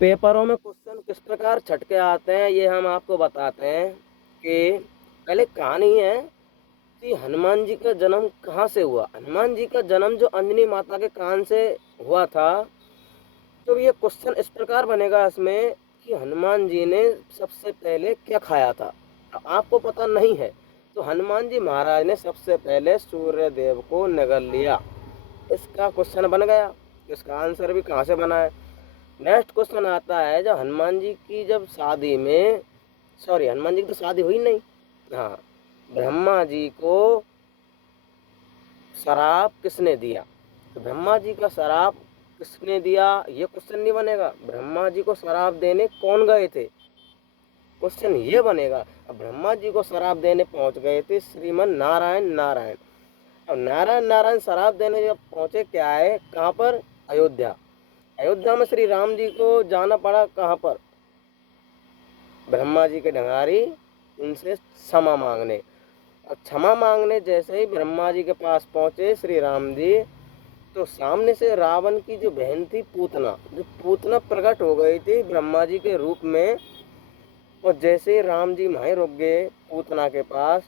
पेपरों में क्वेश्चन किस प्रकार छटके आते हैं ये हम आपको बताते हैं कि पहले कहानी है कि हनुमान जी का जन्म कहाँ से हुआ। हनुमान जी का जन्म जो अंजनी माता के कान से हुआ था। तो ये क्वेश्चन इस प्रकार बनेगा इसमें कि हनुमान जी ने सबसे पहले क्या खाया था। आपको पता नहीं है तो हनुमान जी महाराज ने सबसे पहले सूर्य देव को निगल लिया। इसका क्वेश्चन बन गया। इसका आंसर भी कहाँ से बना है। नेक्स्ट क्वेश्चन आता है जब हनुमान जी की जब शादी में, सॉरी हनुमान जी की तो शादी हुई नहीं, हाँ, ब्रह्मा जी को शराब किसने दिया। तो ब्रह्मा जी का शराब किसने दिया ये क्वेश्चन नहीं बनेगा। ब्रह्मा जी को शराब देने कौन गए थे, क्वेश्चन ये बनेगा। अब ब्रह्मा जी को शराब देने पहुंच गए थे श्रीमन नारायण नारायण। अब नारायण नारायण शराब देने जब पहुंचे क्या है, कहाँ पर, अयोध्या। अयोध्या में श्री राम जी को जाना पड़ा कहाँ पर, ब्रह्मा जी के ढंगारी उनसे क्षमा मांगने। और क्षमा मांगने जैसे ही ब्रह्मा जी के पास पहुंचे श्री राम जी, तो सामने से रावण की जो बहन थी पूतना, जो पूतना प्रकट हो गई थी ब्रह्मा जी के रूप में। और जैसे ही राम जी वहीं रुक गए पूतना के पास,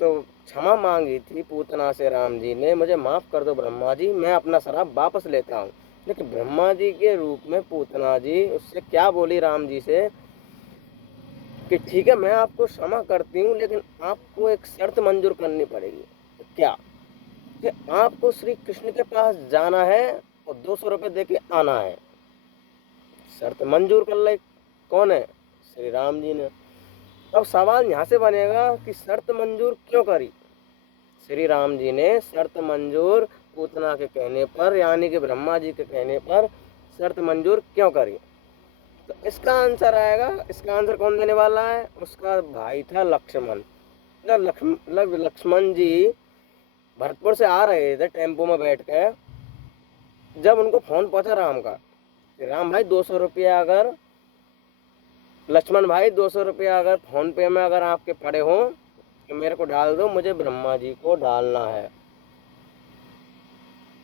तो क्षमा मांगी थी पूतना से राम जी ने, मुझे माफ़ कर दो ब्रह्मा जी, मैं अपना शराब वापस लेता हूँ। लेकिन ब्रह्मा जी के रूप में पूतना जी उससे क्या बोली राम जी से कि ठीक है मैं आपको क्षमा करती हूँ लेकिन आपको एक शर्त मंजूर करनी पड़ेगी। तो क्या, कि आपको श्री कृष्ण के पास जाना है और 200 रुपये दे के आना है। शर्त मंजूर कर ले, कौन है, श्री राम जी ने। अब सवाल यहाँ से बनेगा कि शर्त मंजूर क्यों करी। श्री राम जी ने शर्त मंजूर पूतना के कहने पर, यानी कि ब्रह्मा जी के कहने पर शर्त मंजूर क्यों करी। तो इसका आंसर आएगा, इसका आंसर कौन देने वाला है, उसका भाई था लक्ष्मण। जब लक्ष्मण जी भरतपुर से आ रहे थे टेम्पो में बैठ के, जब उनको फोन पहुंचा राम का कि राम भाई 200 रुपया अगर, लक्ष्मण भाई 200 रुपया अगर फोन पे में अगर आपके पड़े हो तो मेरे को डाल दो, मुझे ब्रह्मा जी को डालना है।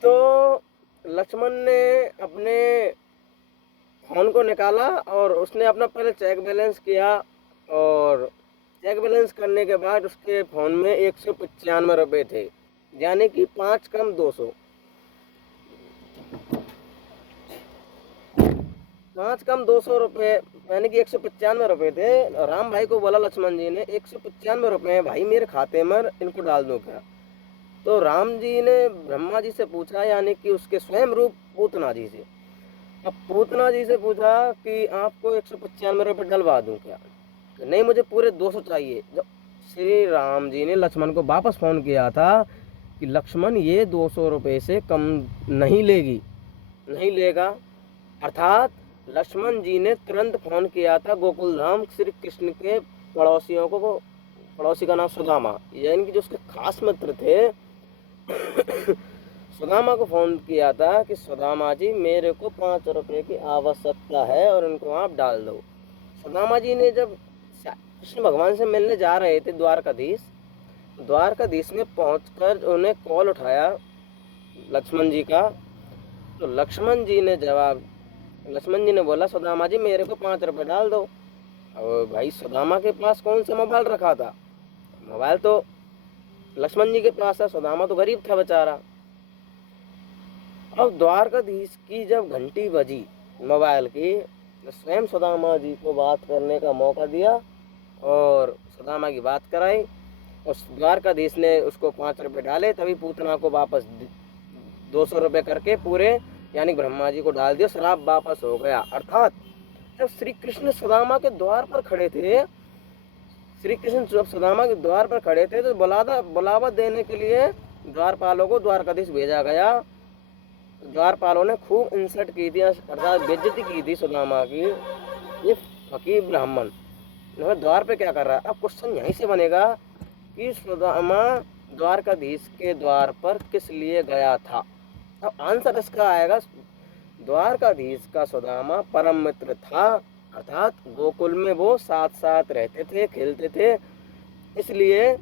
तो लक्ष्मण ने अपने फोन को निकाला और उसने अपना पहले चेक बैलेंस किया। और चेक बैलेंस करने के बाद उसके फ़ोन में 195 रुपये थे, यानी कि 5 कम 200, 5 कम 200 रुपये, यानी कि 195 रुपये थे। राम भाई को बोला लक्ष्मण जी ने 195 रुपये हैं भाई मेरे खाते में, इनको डाल दो क्या। तो राम जी ने ब्रह्मा जी से पूछा, यानी कि उसके स्वयं रूप पूतना जी से। अब पूतना जी से पूछा कि आपको 195 रुपये डलवा दूं क्या, तो नहीं मुझे पूरे 200 चाहिए। जब श्री राम जी ने लक्ष्मण को वापस फ़ोन किया था कि लक्ष्मण ये 200 रुपये से कम नहीं लेगी, नहीं लेगा। अर्थात लक्ष्मण जी ने तुरंत फ़ोन किया था गोकुल धाम श्री कृष्ण के पड़ोसियों को, पड़ोसी का नाम सुदामा, यानी कि जो उसके खास मित्र थे सुदामा को फ़ोन किया था कि सुदामा जी मेरे को 5 रुपये की आवश्यकता है और इनको आप डाल दो। सुदामा जी ने जब कृष्ण भगवान से मिलने जा रहे थे द्वारकाधीश, द्वारकाधीश में पहुंचकर उन्हें कॉल उठाया लक्ष्मण जी का। तो लक्ष्मण जी ने जवाब, लक्ष्मण जी ने बोला सुदामा जी मेरे को 5 रुपये डाल दो। और भाई सुदामा के पास कौन सा मोबाइल रखा था, मोबाइल तो लक्ष्मण जी के पास था, सुदामा तो गरीब था बेचारा। अब द्वारकाधीश की जब घंटी बजी मोबाइल की, तो स्वयं सुदामा जी को बात करने का मौका दिया और सुदामा की बात कराई। उस द्वारकाधीश ने उसको 5 रुपये डाले, तभी पूतना को वापस 200 रुपये करके पूरे, यानी ब्रह्मा जी को डाल दिया, शराब वापस हो गया। अर्थात जब श्री कृष्ण सुदामा के द्वार पर खड़े थे, श्री कृष्ण जब सुदामा के द्वार पर खड़े थे तो बुलावा देने के लिए द्वारपालों को द्वारकाधीश भेजा गया। द्वारपालों ने खूब इंसल्ट की थी, अर्थात बेइज्जती की थी सुदामा की। ये फकीर ब्राह्मण द्वार पे क्या कर रहा है। अब क्वेश्चन यहीं से बनेगा कि सुदामा द्वारकाधीश के द्वार पर किस लिए गया था। अब आंसर इसका आएगा, द्वारकाधीश का सुदामा परम मित्र था, अर्थात गोकुल में वो साथ साथ रहते थे, खेलते थे, इसलिए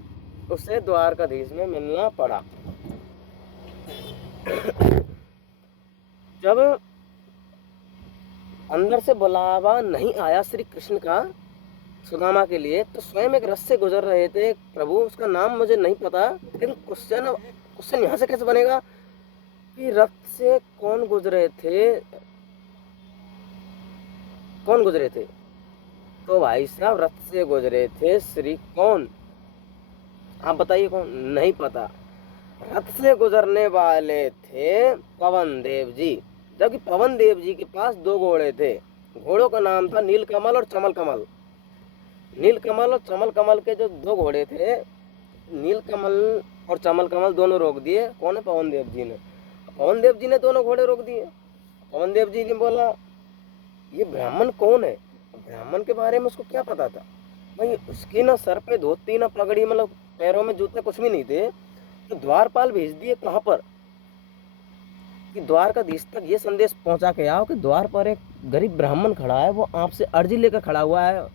उसे द्वारकाधीश में मिलना पड़ा। जब अंदर से बुलावा नहीं आया श्री कृष्ण का सुदामा के लिए, तो स्वयं एक रथ से गुजर रहे थे प्रभु, उसका नाम मुझे नहीं पता, लेकिन क्वेश्चन यहाँ से कैसे बनेगा कि रथ से कौन गुजरे थे, कौन गुजरे थे? तो भाई साहब रथ से गुजरे थे श्री कौन, आप बताइए कौन? नहीं पता। रथ से गुजरने वाले थे पवन देव जी, जबकि पवन देव जी के पास 2 घोड़े थे। घोड़ों का नाम था नीलकमल और चमल कमल। नीलकमल और चमल कमल के जो 2 घोड़े थे, नीलकमल और चमल कमल दोनों रोक दिए। कौन है? पवन देव जी ने। पवन देव जी ने दोनों घोड़े रोक दिए। पवन देव जी ने बोला ये ब्राह्मण कौन है? ब्राह्मण के बारे में उसको क्या पता था भाई? उसकी ना सर पे धोती ना पगड़ी, मतलब पैरों में जूते कुछ भी नहीं थे। तो द्वारपाल भेज दिए कहाँ पर कि द्वारकाधीश तक ये संदेश पहुंचा के आओ कि द्वार पर एक गरीब ब्राह्मण खड़ा है, वो आपसे अर्जी लेकर खड़ा हुआ है।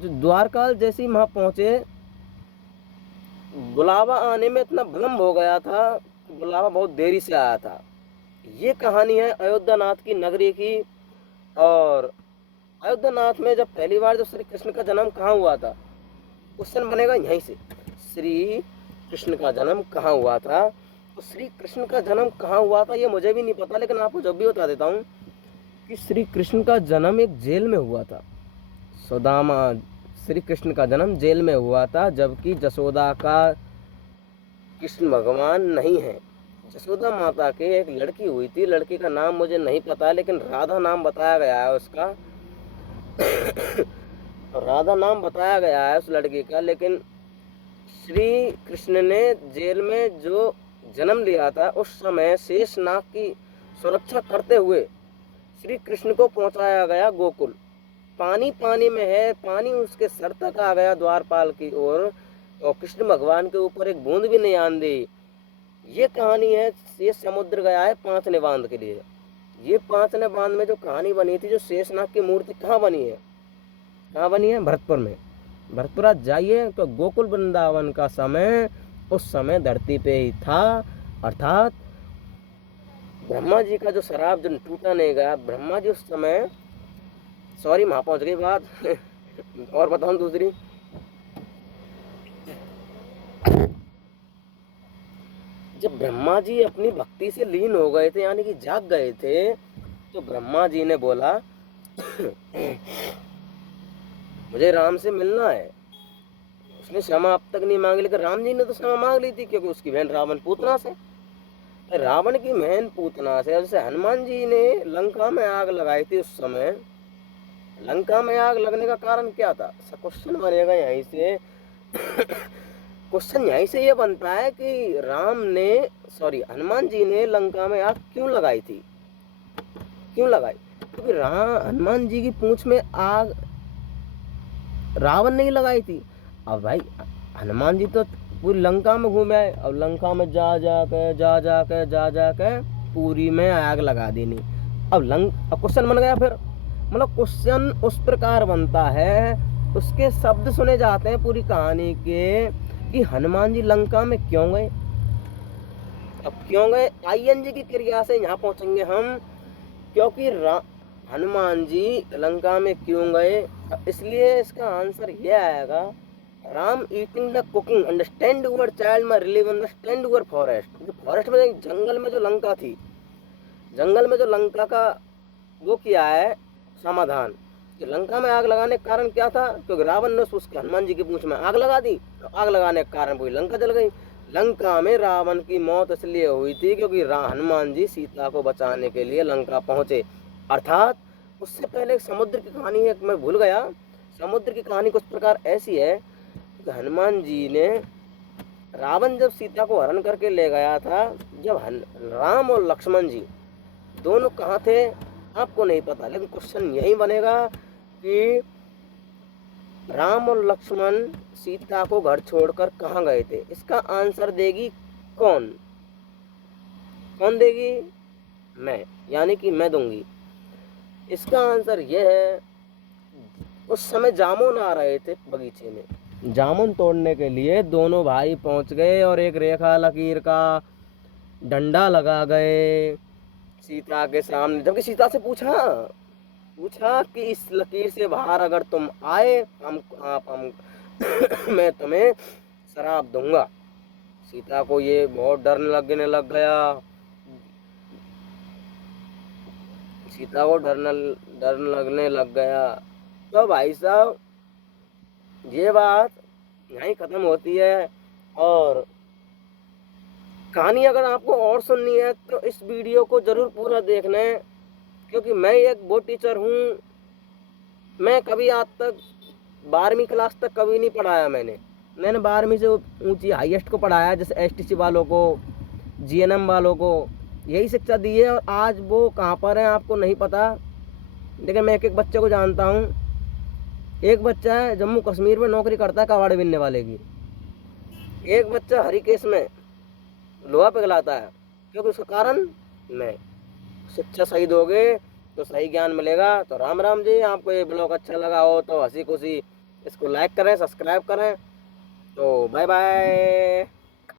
जो द्वारपाल जैसे ही वहां पहुंचे, बुलावा आने में इतना विलम्ब हो गया था, बुलावा बहुत देरी से आया था। ये कहानी है अयोध्यानाथ की नगरी की। और अयोध्यानाथ में जब पहली बार जब श्री कृष्ण का जन्म कहाँ हुआ था, क्वेश्चन बनेगा यहीं से, श्री कृष्ण का जन्म कहाँ हुआ था? तो श्री कृष्ण का जन्म कहाँ हुआ था ये मुझे भी नहीं पता, लेकिन आपको जब भी बता देता हूँ कि श्री कृष्ण का जन्म एक जेल में हुआ था। सुदामा, श्री कृष्ण का जन्म जेल में हुआ था, जबकि जसोदा का कृष्ण भगवान नहीं है। जसोदा माता के एक लड़की हुई थी, लड़की का नाम मुझे नहीं पता, लेकिन राधा नाम बताया गया है उसका। राधा नाम बताया गया है उस लड़की का। लेकिन श्री कृष्ण ने जेल में जो जन्म लिया था, उस समय शेषनाग की सुरक्षा करते हुए श्री कृष्ण को पहुंचाया गया गोकुल। पानी पानी में है, पानी उसके सर तक आ गया द्वारपाल की ओर, और कृष्ण भगवान के ऊपर एक बूंद भी नहीं आन दी। ये कहानी है। ये समुद्र गया है पांचने बांध के लिए। ये पांचने बांध में जो कहानी बनी थी, जो शेषनाग की मूर्ति कहाँ बनी है? कहाँ बनी है? भरतपुर में। भरतपुर आज जाइए तो गोकुल वृंदावन का समय उस समय धरती पे ही था। अर्थात ब्रह्मा जी का जो शराब जो टूटा नहीं गया, ब्रह्मा जी उस समय, सॉरी वहां पहुंच गई बात। और बताऊं दूसरी, जब ब्रह्मा जी अपनी भक्ति से लीन हो गए थे, यानी कि जाग गए थे, तो ब्रह्मा जी ने बोला मुझे राम से मिलना है। उसने क्षमा अब तक नहीं मांगी, लेकिन राम जी ने तो क्षमा मांग ली थी, क्योंकि उसकी बहन रावण पूतना से, रावण की बहन पूतना से। जैसे हनुमान जी ने लंका में आग लगाई थी, उस समय लंका में आग लगने का कारण क्या था? क्वेश्चन बनेगा यहीं से। क्वेश्चन यहीं से ये बनता है कि हनुमान जी ने लंका में आग क्यों लगाई थी? क्यों लगाई? क्योंकि हनुमान जी की पूंछ में आग रावण नहीं लगाई थी। अब भाई हनुमान जी तो पूरी लंका में घूमे आए, अब लंका में जा जाके पूरी में आग लगा देनी। अब क्वेश्चन बन गया फिर, मतलब क्वेश्चन उस प्रकार बनता है, उसके शब्द सुने जाते हैं पूरी कहानी के कि हनुमान जी लंका में क्यों गए। अब क्यों गए? आईएनजी की क्रिया से यहाँ पहुंचेंगे हम, क्योंकि हनुमान जी लंका में क्यों गए, इसलिए इसका आंसर ये आएगा, Ram eating the cooking, understand your child my relieve understand your forest. Forest में, जंगल में जो लंका थी, जंगल में जो लंका का वो किया है समाधान कि लंका में आग लगाने का कारण क्या था? क्योंकि रावण ने उसके हनुमान जी की पूंछ में आग लगा दी, तो आग लगाने के कारण पूरी लंका जल गई। लंका में रावण की मौत इसलिए हुई थी क्योंकि हनुमान जी सीता को बचाने के लिए लंका पहुंचे। अर्थात उससे पहले समुद्र की कहानी है, मैं भूल गया। समुद्र की कहानी कुछ प्रकार ऐसी है कि हनुमान जी ने, रावण जब सीता को हरण करके ले गया था, जब राम और लक्ष्मण जी दोनों कहाँ थे आपको नहीं पता, लेकिन क्वेश्चन यही बनेगा कि राम और लक्ष्मण सीता को घर छोड़कर कहाँ गए थे। इसका आंसर देगी कौन? कौन देगी? मैं, यानी कि मैं दूंगी। इसका आंसर यह है, उस समय जामुन आ रहे थे बगीचे में, जामुन तोड़ने के लिए दोनों भाई पहुंच गए और एक रेखा लकीर का डंडा लगा गए सीता के सामने। जबकि सीता से पूछा पूछा कि इस लकीर से बाहर अगर तुम आए हम मैं तुम्हें शराब दूंगा। सीता को ये बहुत डर लगने लग गया। सीता को डर लगने लग गया। तो भाई साहब ये बात यहीं खत्म होती है। और कहानी अगर आपको और सुननी है तो इस वीडियो को जरूर पूरा देखना है, क्योंकि मैं एक वो टीचर हूँ, मैं कभी आज तक 12वीं क्लास तक कभी नहीं पढ़ाया। मैंने 12वीं से ऊंची हाईएस्ट को पढ़ाया, जैसे एसटीसी वालों को, जीएनएम वालों को यही शिक्षा दी है। और आज वो कहाँ पर है आपको नहीं पता, लेकिन मैं एक एक बच्चे को जानता हूँ। एक बच्चा है जम्मू कश्मीर में नौकरी करता है कबाड़ी बिनने वाले की। एक बच्चा हरिकेश में लोहा पिघलाता है, क्योंकि उसका कारण मैं। शिक्षा सही दोगे तो सही ज्ञान मिलेगा। तो राम राम जी। आपको ये ब्लॉग अच्छा लगा हो तो हंसी खुशी इसको लाइक करें, सब्सक्राइब करें। तो बाय बाय।